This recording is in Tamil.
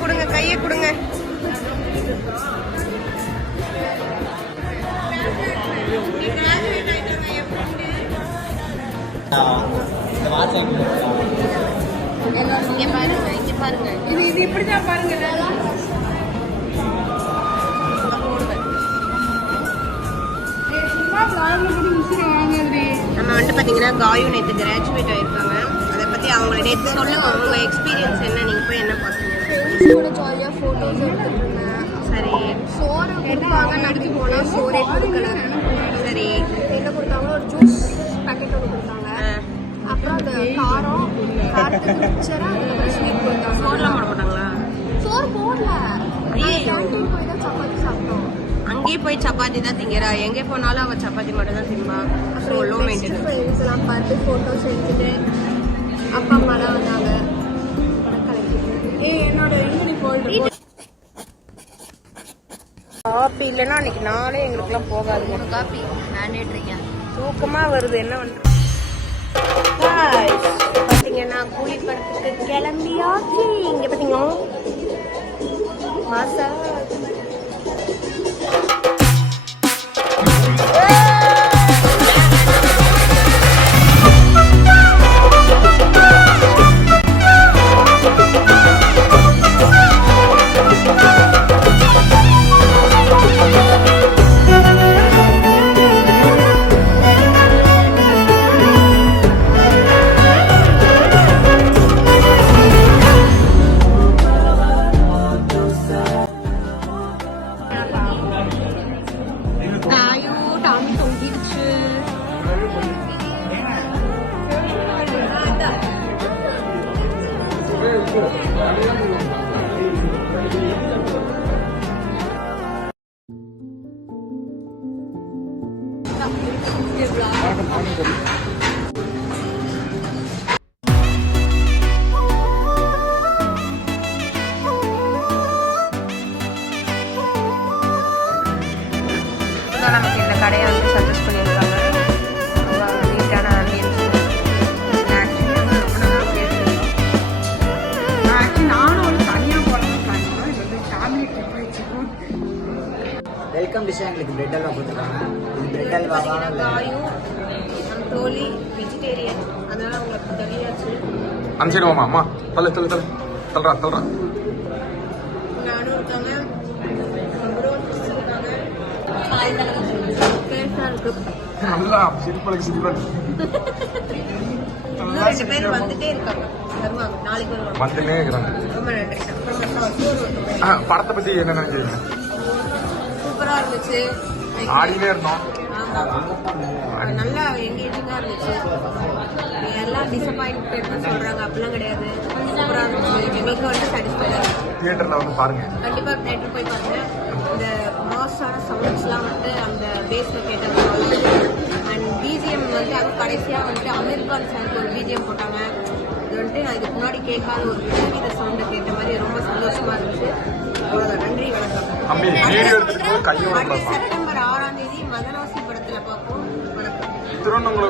கொடுங்க, கையை கொடுங்க. இங்க பாருங்க, இங்க பாருங்க. இது இப்படிதான் பாருங்க. நம்ம வந்துட்டு பார்த்தீங்கன்னா காயு நேற்று கிராஜுவேட் ஆயிருக்காங்க. அதை பற்றி அவங்கள நேற்று சொல்லுங்க, உங்க எக்ஸ்பீரியன்ஸ் என்ன, நீங்கள் போய் என்ன பார்த்தீங்க? ஜாலியாக ஃபோட்டோஸ் எடுத்துட்டு இருந்தேன். சரி, சோறு கொடுப்பாங்க, நடத்தி போனால் சோறே கொடுக்கல. சரி, என்ன கொடுத்தாங்க? ஒரு ஜூஸ் பேக்கெட் ஒன்று கொடுத்தாங்க. அப்புறம் அந்த காரத்துக்கு மிக்சராக அதுக்கப்புறம் ஸ்வீட் கொடுத்தாங்க. சோறுலாம் போட மாட்டாங்களா? சோறு போடல. கேன்டீன் போய் தான் சப்பாத்தி சாப்பிட்டோம். அங்கேயே போய் சப்பாத்தி தான் திங்கிறா. எங்கே போனாலும் அவள் சப்பாத்தி மட்டும் தான் திம்பா. So low maintenance. ஃப்ரெண்ட்ஸ்லாம் பார்த்து ஃபோட்டோ செஞ்சுட்டு அப்பா அம்மாலாம் வந்தாங்க. என்னோட காப்பி இல்லைன்னா அன்னைக்கு நாளே எங்களுக்குலாம் போகாது. ஒரு காப்பி மேண்டேட்ரிங்க. தூக்கமாக வருது, என்ன பண்ணுறது? பார்த்தீங்கன்னா கூலி படத்துக்கு கிளம்பியாச்சு. இங்கே பார்த்தீங்கன்னா மாசா நமக்கு இந்த கடையை வந்து சஜஸ்ட் பண்ணியிருக்காங்க. நீட்டான ஆம்பியன்ஸ். வெல்கம் டிஷ் எங்களுக்கு பிரெட் அல்வா கொடுத்துருக்காங்க. பிரெட் அல்வாவா காயு தோலி வெஜிடேரியன், அதனால உங்களுக்கு தெரியாச்சு. அனுப்பிடுவோமா அம்மா? தள்ளு தள்ளு தள்ளு தள்ளுறா தள்ளுறா. நானும் இருக்காங்க, இருக்காங்க. நல்லா சிரிப்பழகு சிரிப்பழகு. இன்னும் 2 பேர் வந்துட்டே இருக்காங்க, வருவாங்க, நாளைக்கு வருவாங்க. வந்துட்டே இருக்கிறாங்க. ரொம்ப நன்றி. படத்தை பத்தி என்ன நினைக்கிறீங்க? சூப்பரா இருந்துச்சு. ஆடினே இருந்தோம். நல்லா எங்கேஜிங்கா இருந்துச்சு. எல்லாம் டிசப்பாயின்மெண்ட் சொல்றாங்க, அப்படிலாம் கிடையாது. சூப்பரா இருந்துச்சு. எங்களுக்கு வந்து சாட்டிஸ்ஃபைடா இருக்கு. தியேட்டர்ல வந்து பாருங்க, கண்டிப்பா தியேட்டர் போய் பாருங்க. இந்த மாஸான சவுண்ட்ஸ்லாம் வந்து அந்த பேஸ்ல கேட்டாங்க. அண்ட் பிஜிஎம் வந்து அது கடைசியாக வந்துட்டு அமீர் கான் சாருக்கு ஒரு பிஜிஎம் போட்டாங்க. இது வந்துட்டு நான் இதுக்கு முன்னாடி கேட்காத ஒரு விதவித சவுண்டை கேட்ட மாதிரி ரொம்ப சந்தோஷமா இருந்துச்சு. அவ்வளோதான், நன்றி, வணக்கம். செப்டம்பர் 6ஆம் தேதி மதராசி படத்துல பார்ப்போம். வணக்கம். திருவண்ணாமலை